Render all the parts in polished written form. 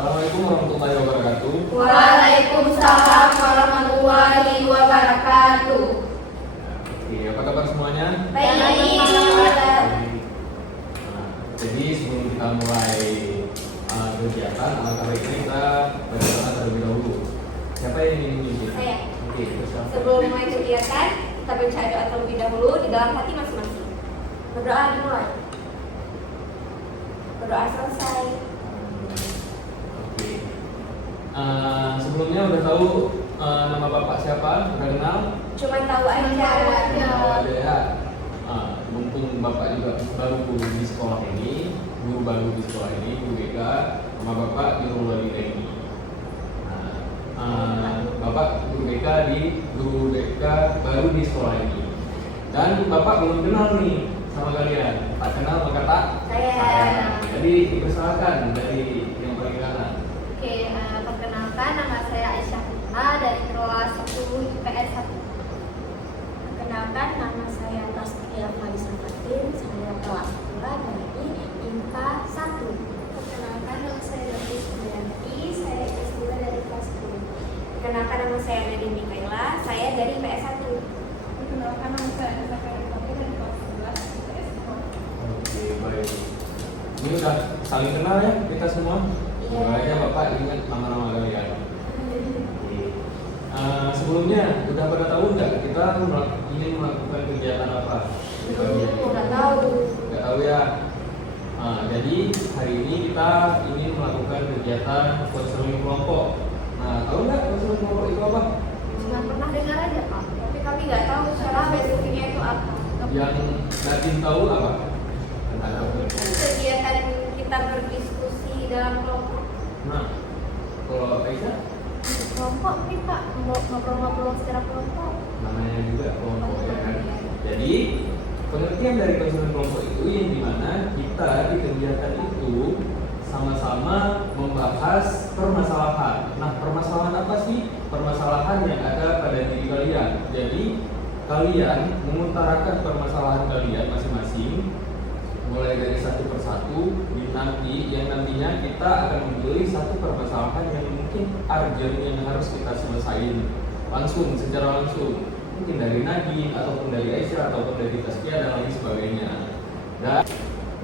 Assalamualaikum warahmatullahi wabarakatuh. Waalaikumsalam warahmatullahi wabarakatuh. Oke, apa kabar semuanya? Baik. Jadi sebelum kita mulai kegiatan, alangkah baiknya kita berdoa terlebih dahulu. Siapa yang ingin memimpin? Saya. Oke, terus siapa? Sebelum mulai kegiatan, kita baca doa terlebih dahulu di dalam hati masing-masing. Berdoa dimulai. Berdoa selesai. Oke. Sebelumnya udah tahu nama bapak siapa? Udah kenal? Cuma tahu aja. Tahu aja ya. Mumpung bapak juga baru di sekolah ini, guru baru di sekolah ini, guru BK, sama bapak di Rumah ini. Bapak guru BK baru di sekolah ini. Dan bapak belum kenal nih sama kalian. Tak kenal maka tak sayang. Jadi dipersilakan dari yang paling kanan. Oke, perkenalkan nama saya Aisyah Putra dari kelas 10 IPS 1. Perkenalkan nama saya Taskia Marisa Fatin, saya kelas 2 dari IPA 1. Perkenalkan nama saya Dati Sumiyanti, saya kelas 2 dari kelas 10. Perkenalkan nama saya Nadine Mikaela, saya dari IPS 1. Perkenalkan nama saya Anissa Ferry dari kelas 11 IPS 2. Oke, baik. Ini udah saling kenal ya kita semua. Semoga aja bapak ingat nama-nama kalian. Sebelumnya udah pada tahu nggak kita ingin melakukan kegiatan apa? Udah tahu. Nggak tahu ya. Jadi hari ini kita ingin melakukan kegiatan konseling kelompok. Tahu nggak konseling kelompok itu apa? Cuma pernah dengar aja Pak, tapi kami nggak tahu secara spesifiknya itu apa. Yang Nadine tahu apa? Kegiatan kita berdiskusi dalam kelompok. Kalau Aisyah? Kelompok kita ngobrol-ngobrol secara kelompok. Namanya juga kelompok ya kan. Jadi pengertian dari konseling kelompok itu yang dimana kita di kegiatan itu sama-sama membahas permasalahan. Permasalahan apa sih? Permasalahan yang ada pada diri kalian. Jadi kalian mengutarakan permasalahan kalian masing-masing, mulai dari satu persatu yang nantinya kita akan memilih satu permasalahan yang mungkin urgent yang harus kita selesaikan secara langsung, mungkin dari Nadine ataupun dari Aisyah ataupun dari Taskia dan lain sebagainya. Dan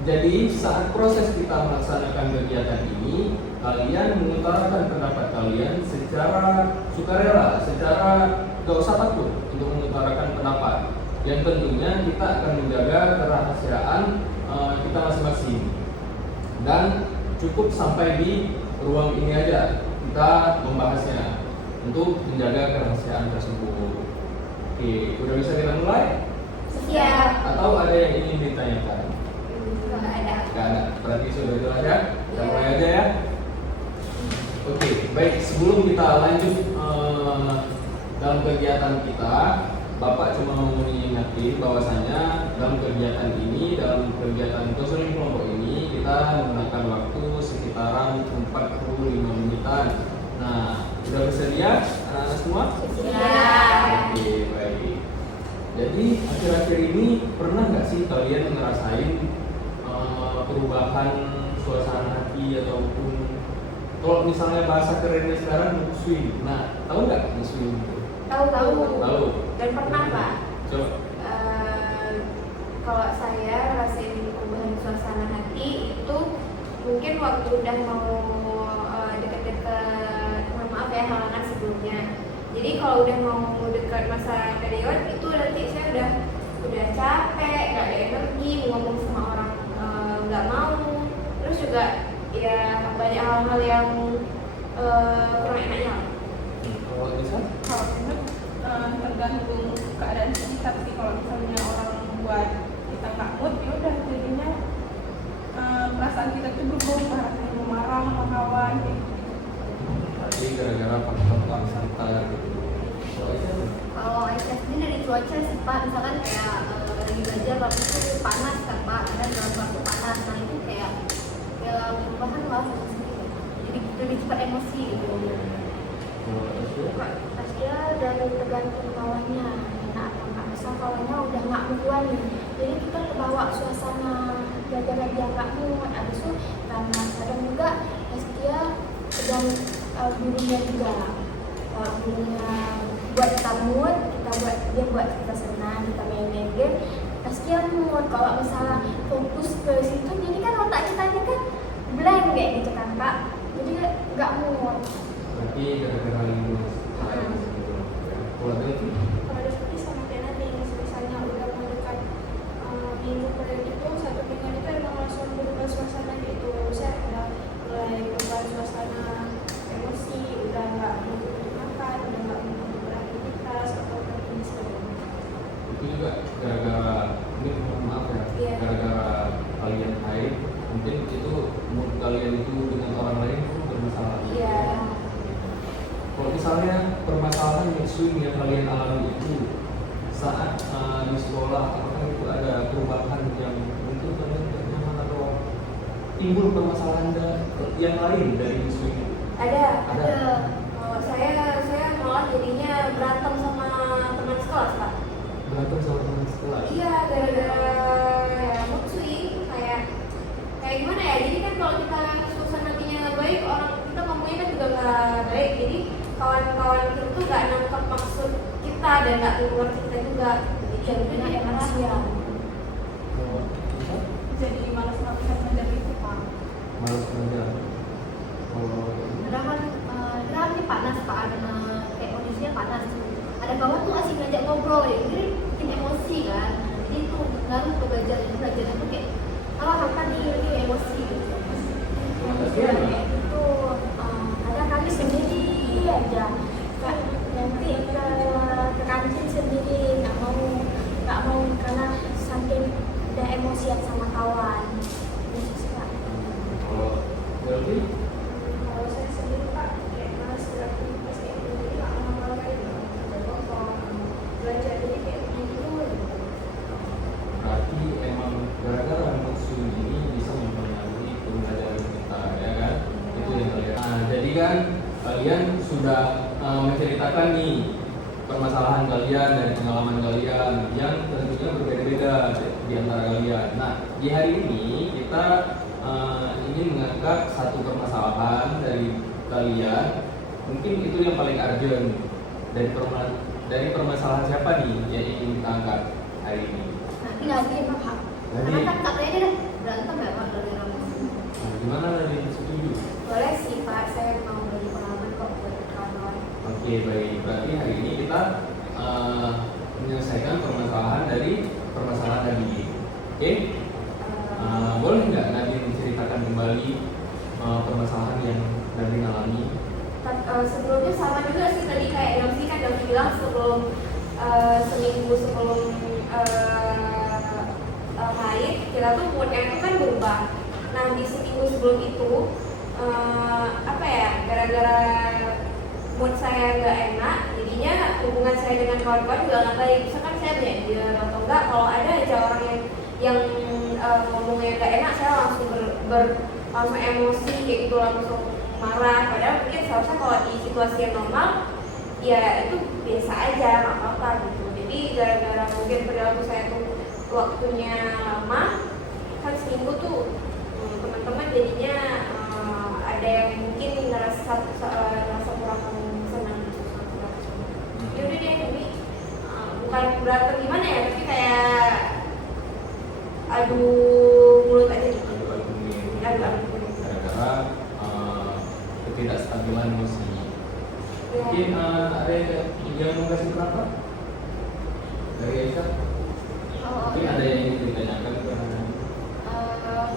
jadi saat proses kita melaksanakan kegiatan ini, kalian mengutarakan pendapat kalian secara sukarela, secara gak usah takut untuk mengutarakan pendapat. Yang tentunya kita akan menjaga kerahasiaan kita masing-masing. Dan cukup sampai di ruang ini aja kita membahasnya untuk menjaga kerahasiaan tersebut. Oke, udah bisa kita mulai? Siap. Atau ada yang ingin ditanyakan? Nggak ada. Gak ada, berarti sudah jelas ya? Kita mulai aja ya. Oke, baik, sebelum kita lanjut dalam kegiatan kita, Bapak cuma mau mengingatkan bahwasanya dalam kegiatan ini, dalam kegiatan konseling kelompok ini, kita menggunakan waktu sekitaran 45 menitan. Sudah bersedia anak-anak semua? Siap. Oke, baik. Jadi akhir-akhir ini pernah nggak sih kalian ngerasain perubahan suasana hati ataupun kalau misalnya bahasa kerennya sekarang mood swing. Tahu nggak mood swing itu? Tahu. Tahu. Dan pernah Pak. Coba. Kalau saya ngerasain perubahan suasana hati itu mungkin waktu udah mau deket-deket, mohon maaf ya halangan sebelumnya. Jadi kalau udah mau dekat masa period itu nanti saya udah capek, gak ada energi, ngomong sama orang nggak mau. Terus juga ya banyak hal-hal yang kurang enaknya. Kalau bisa? Kalau menurut tergantung keadaan sekitar sih. Kalau misalnya orang buat kita nggak mood, ya udah jadinya perasaan kita tuh berubah, rasanya marah sama kawan gitu. Berarti gara-gara faktor sekitar gitu. Kalau Aisyah sendiri dari cuaca sih Pak, misalkan kayak lagi belajar waktu itu panas kan Pak, ada dalam waktu panas, nah itu kayak perubahan lah sendiri. Jadi lebih cepat emosi gitu. Taskia dari tergantung kawannya, enak atau nggak. Misal kawannya udah nggak mood nih, jadi kita kebawa suasana belajar dia nggak mood. Abis itu karena kadang juga Taskia dan gurunya juga. Kalau gurunya buat kita mood, dia buat kita senang, kita main game, pasti dia mood. Kalau misalnya fokus ke situ, jadi kan otak kita ini kan blank kayak gitu kan Kak, jadi nggak mood. Berarti gara-gara lingkungan lain gitu. Kalau ada itu Kalau ada seperti sama kayak nanti, misalnya udah mau dekat minggu proyek itu, satu minggu itu emang langsung berubah suasana gitu. Saya udah mulai berubah suasana emosi, udah nggak mau makan, udah nggak mau beraktivitas atau pergi sebagainya. itu juga gara-gara ini mohon maaf ya, Iya. gara-gara kalian haid, mungkin itu mood kalian itu dengan orang lain itu bermasalah. Iya. Kalau misalnya permasalahan mood swing yang kalian alami itu saat di sekolah, apakah itu ada perubahan yang mungkin kalian tidak nyaman atau timbul permasalahan yang lain dari mood swing? Ada. Ada. Saya malah jadinya berantem sama teman sekelas Pak. Berantem sama teman sekelas. Iya, gara-gara ya mood swing kayak gimana ya? Jadi kan kalau kita suasananya baik, orang kita ngomongnya kan juga nggak baik. Jadi kawan-kawan kita tuh nggak nangkep maksud kita dan nggak mengerti kita juga. Jadi ya udah emosian. Oh, bisa? Jadi malas-malasan belajar itu Pak. Malas belajar. Kalau Kadang nih panas Pak, kayak kondisinya panas. Ada kawan tuh asik ngajak ngobrol ya, jadi bikin emosi kan. Jadi itu ngaruh ke belajarnya tuh kayak apa nih ini emosi gitu. Kasihan, Mbak. Kayak gitu, ada kami sendiri aja. Nanti ke kantin sendiri, nggak mau karena saking udah emosian sama kawan. Gitu sih, Pak. kalau Delvi, Kalau saya sendiri Pak, kayak malas beraktivitas kayak gitu, jadi nggak mau kayak gitu. Belajar jadi kayak begitu. berarti emang gara-gara mood swing ini bisa mempengaruhi pembelajaran kita, ya kan? Itu yang kalian. Nah, jadi kan kalian sudah menceritakan nih permasalahan kalian dan pengalaman kalian yang tentunya berbeda-beda di antara kalian. Nah, di hari ini kita ingin mengangkat satu permasalahan dari kalian. Mungkin itu yang paling urgent dari permasalahan siapa nih yang ingin kita angkat hari ini? Nanti nggak Pak. Karena kan katanya dia berantem ya Pak dari orang. Nah, gimana dari setuju? Boleh sih Pak, saya mau bagi pengalaman kok buat kawan. Oke, baik. Berarti hari ini kita menyelesaikan permasalahan dari permasalahan tadi. Oke? Boleh nggak Nadine menceritakan kembali permasalahan yang Nadine alami? Sebelumnya sama juga sih tadi kayak Delvi kan bilang sebelum seminggu sebelum haid kita tuh moodnya itu kan berubah. Nah di seminggu sebelum itu apa ya, gara-gara mood saya nggak enak, jadinya hubungan saya dengan kawan-kawan juga nggak baik. Misalkan saya banyak dia atau enggak, kalau ada aja orang yang ngomongnya nggak enak, saya langsung langsung emosi kayak gitu, langsung marah. Padahal mungkin seharusnya kalau di situasi yang normal ya itu biasa aja, nggak apa-apa gitu. Jadi gara-gara mungkin perilaku saya tuh waktunya lama, kan seminggu tuh teman-teman jadinya ada yang mungkin ngerasa kurang senang gitu sama aku. Ya udah deh, ini bukan berantem gimana ya, tapi kayak adu mulut aja gitu. Gara-gara ketidakstabilan emosi. Ya. Mungkin ada yang mau kasih pendapat dari Aisyah? Mungkin ada yang ingin ditanyakan ke Nadine?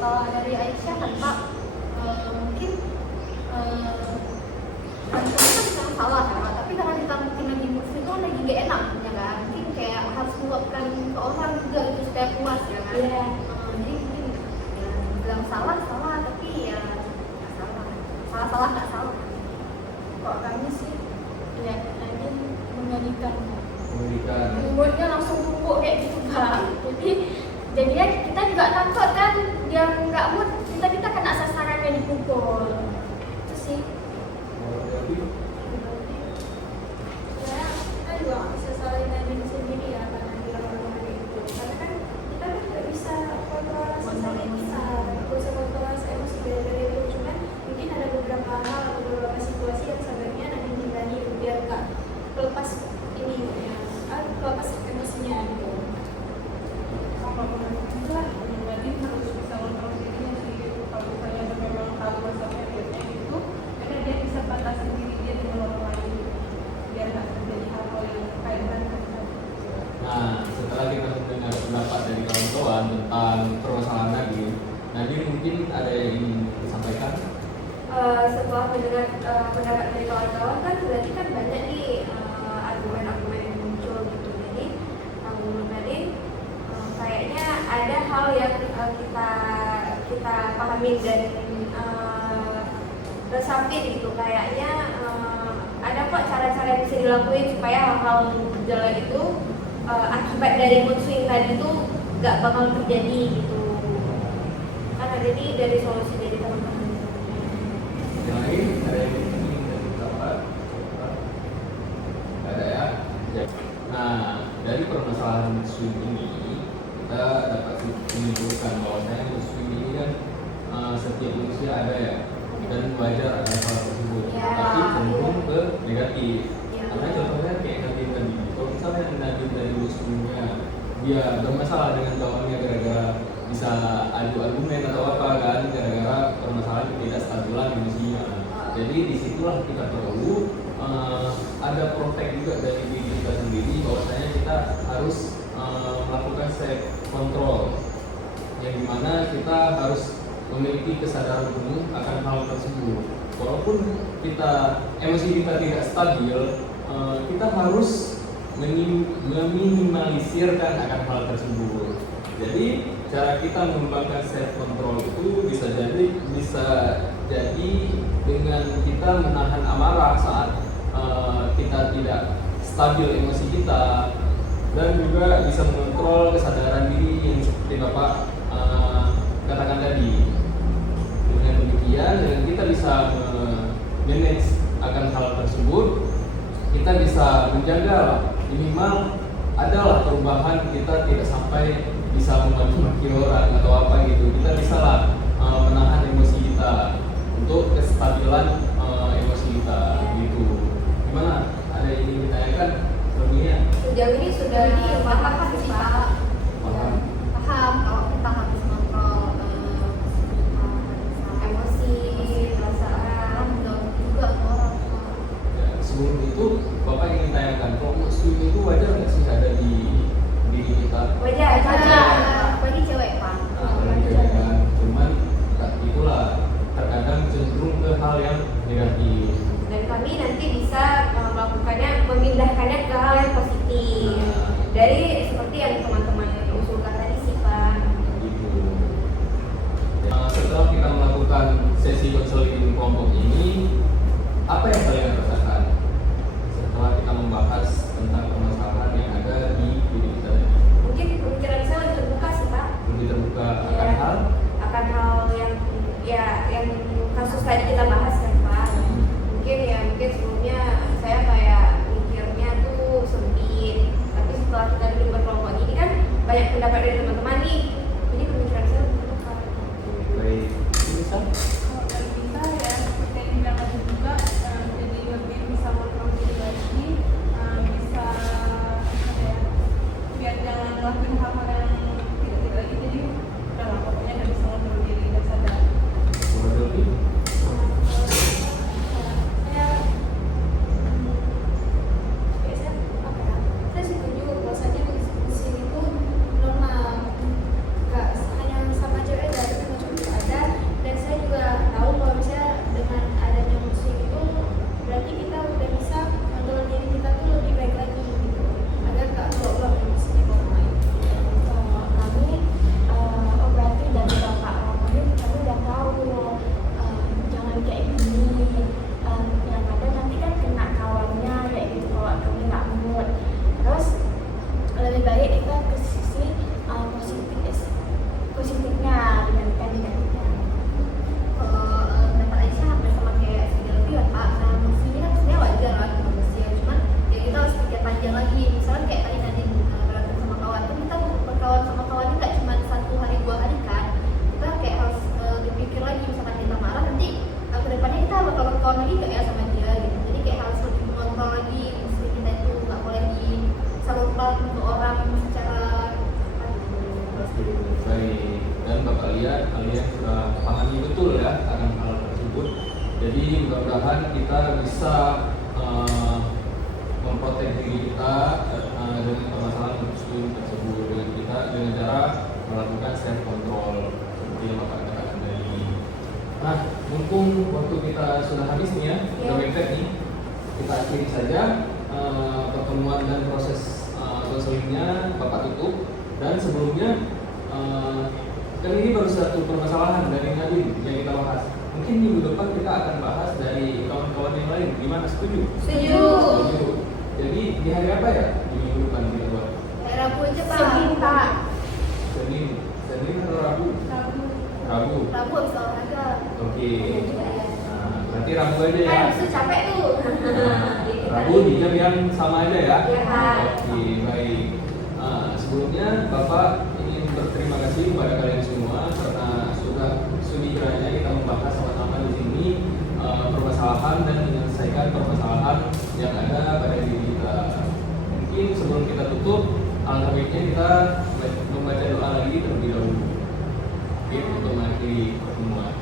Kalau dari Aisyah kan Pak, mungkin berantem itu bukan salah ya Pak, tapi karena kita mungkin lagi mood itu kan lagi gak enak ya kan, mungkin kayak harus meluapkan ke orang juga gitu supaya puas ya kan. Iya. Jadi mungkin ya, bilang salah tapi ya nggak salah nggak salah. Kok kami sih lihat aja menyanyikan Memberikan moodnya langsung tumpuk kayak gitu Pak. Jadi jadinya kita juga takut kan dia nggak mood, kita kena sasaran yang dipukul. Itu sih. Ya, kita juga nggak bisa salahin diri sendiri ya karena dia orang itu. Karena kan kita kan nggak bisa kontrol rasa sakit kita, nggak bisa kontrol rasa emosi dari itu. Cuman mungkin ada beberapa hal atau beberapa mungkin ada yang ingin disampaikan? Setelah mendengar pendapat dari kawan-kawan kan berarti kan banyak nih argumen-argumen yang muncul gitu. Jadi menurut Nadine kayaknya ada hal yang kita pahami dan resapin gitu. Kayaknya ada kok cara-cara yang bisa dilakuin supaya hal-hal jelek itu akibat dari mood swing tadi itu gak bakal terjadi gitu. Kan ada nih dari solusi dari teman-teman. Yang lain ada yang ingin dapat? Ada ya. Nah, dari permasalahan mood swing ini kita dapat menyimpulkan bahwasanya mood swing ini kan setiap manusia ada ya, dan wajar ada hal tersebut, Ya, tapi cenderung iya. ke negatif. Ya. Karena contohnya kayak Nadine tadi, kalau misalnya Nadine dari mood swingnya dia bermasalah dengan kawannya gara-gara bisa adu argumen atau apa kan, gara-gara permasalahan ketidakstabilan emosinya. Jadi disitulah kita perlu ada protek juga dari diri kita sendiri, bahwasanya kita harus melakukan self control, yang dimana kita harus memiliki kesadaran penuh akan hal tersebut. Walaupun emosi kita tidak stabil, kita harus meminimalisirkan akan hal tersebut. Jadi cara kita mengembangkan self control itu bisa jadi dengan kita menahan amarah saat kita tidak stabil emosi kita, dan juga bisa mengontrol kesadaran diri yang seperti Bapak katakan tadi. Dengan demikian, dengan kita bisa manage akan hal tersebut, kita bisa menjaga minimal adalah perubahan, kita tidak sampai bisa memaki-maki orang atau apa gitu. Kita bisa lah menahan emosi kita untuk kestabilan emosi kita gitu. Gimana? Ada yang ingin ditanyakan sebelumnya? Sejauh ini sudah paham sih Pak. Paham. Paham kalau kita harus kontrol Emosi, perasaan. juga orang tua. Ya, sebelum itu Bapak ingin tanyakan, kalau mood swing itu wajar nggak sih ada di diri kita? Wajar, Apalagi cewek pak. Cuman itulah terkadang cenderung ke hal yang negatif. Dan kami nanti bisa melakukannya, memindahkannya ke hal yang positif. Nah. Dari seperti yang teman-teman usulkan tadi sih Pak. Gitu. Setelah kita melakukan sesi konseling kelompok ini, apa yang kalian rasakan setelah kita membahas tentang permasalahan yang ada di diri kita tadi? Mungkin pemikiran saya lebih terbuka sih Pak. Lebih terbuka akan Ya, hal akan hal yang kasus tadi kita bahas kan Pak. Mungkin sebelumnya saya kayak mikirnya tuh sempit, tapi setelah kita duduk berkelompok ini kan banyak pendapat dari teman-teman nih, jadi pemikiran saya lebih terbuka. baik. Ini bisa? Kalau dari kita ya seperti yang dibilang tadi juga, jadi lebih bisa mengontrol diri lagi, bisa apa ya, biar jangan ngelakuin hal-hal yang tidak lagi. Jadi udah lah, pokoknya udah bisa mengontrol diri dan sadar. Boleh lebih? Saya setuju bahwasanya di sini tuh normal, nggak hanya sama cewek aja, sama cowok juga ada. Dan saya juga tahu kalau misalnya dengan adanya musik itu berarti kita udah bisa mengontrol diri kita tuh lebih baik lagi gitu, agar nggak berulang emosi di orang lain. Kalau kami berarti dari bapak Romain kami udah tahu jangan kayak gini, yang ada nanti kan kena kawannya kayak gitu kalau kami nggak mood. Terus lebih baik kita ke sisi positifnya dibandingkan negatifnya. Kalau dapat Aisyah hampir sama kayak Siti lebih ya Pak. Nah, maksudnya kan sebenarnya wajar lah kita manusia, cuman ya kita harus pikir panjang lagi. Misalnya kayak tadi Nadine berantem sama kawan, kan kita berkawan sama kawan ini nggak cuma 1 hari 2 hari kan. Kita kayak harus dipikir lagi, misalkan kita marah nanti kedepannya kita bakal berkawan lagi nggak ya sama dia gitu. Jadi kayak harus lebih mengontrol lagi emosi kita itu, nggak boleh disalurkan ke orang secara Baik, dan Bapak lihat kalian sudah pahami betul ya akan hal tersebut. Jadi mudah-mudahan kita bisa memprotek diri kita dengan permasalahan mood swing tersebut dengan cara melakukan self control seperti yang Bapak katakan tadi. Nah, mumpung waktu kita sudah habis nih ya, Iya. udah mepet nih, kita akhiri saja pertemuan dan proses konseling-nya Bapak tutup. Dan sebelumnya, kan ini baru satu permasalahan dari Nadine yang kita bahas. Mungkin minggu depan kita akan bahas dari kawan-kawan yang lain. Gimana? Setuju? Setuju. Setuju. Jadi di hari apa ya di minggu depan kita buat? Rabu aja Pak. Senin, Pak. Senin atau Rabu? Rabu. Rabu. Rabu habis olahraga. Oke. Iya juga ya. Nah, berarti Rabu aja ya. Kan itu capek tuh. Jadi kita- Rabu di jam yang sama aja ya. Iya, Pak. Oke, baik. Sebelumnya Bapak ingin berterima kasih kepada kalian semua karena sudah sudi kiranya kita membahas sama-sama di sini permasalahan dan menyelesaikan permasalahan yang ada pada diri kita. Mungkin sebelum kita tutup, alangkah baiknya kita membaca doa lagi terlebih dahulu. Oke, untuk mengakhiri pertemuan.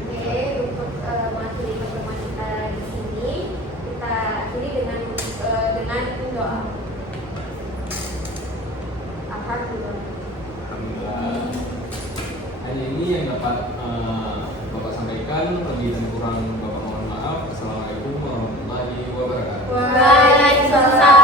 Oke, untuk mengakhiri pertemuan kita di sini, kita akhiri dengan doa. Alhamdulillah. Alhamdulillah. Hanya ini yang dapat Bapak sampaikan. Lebih dan kurang Bapak mohon maaf. Assalamualaikum warahmatullahi wabarakatuh. Waalaikumsalam.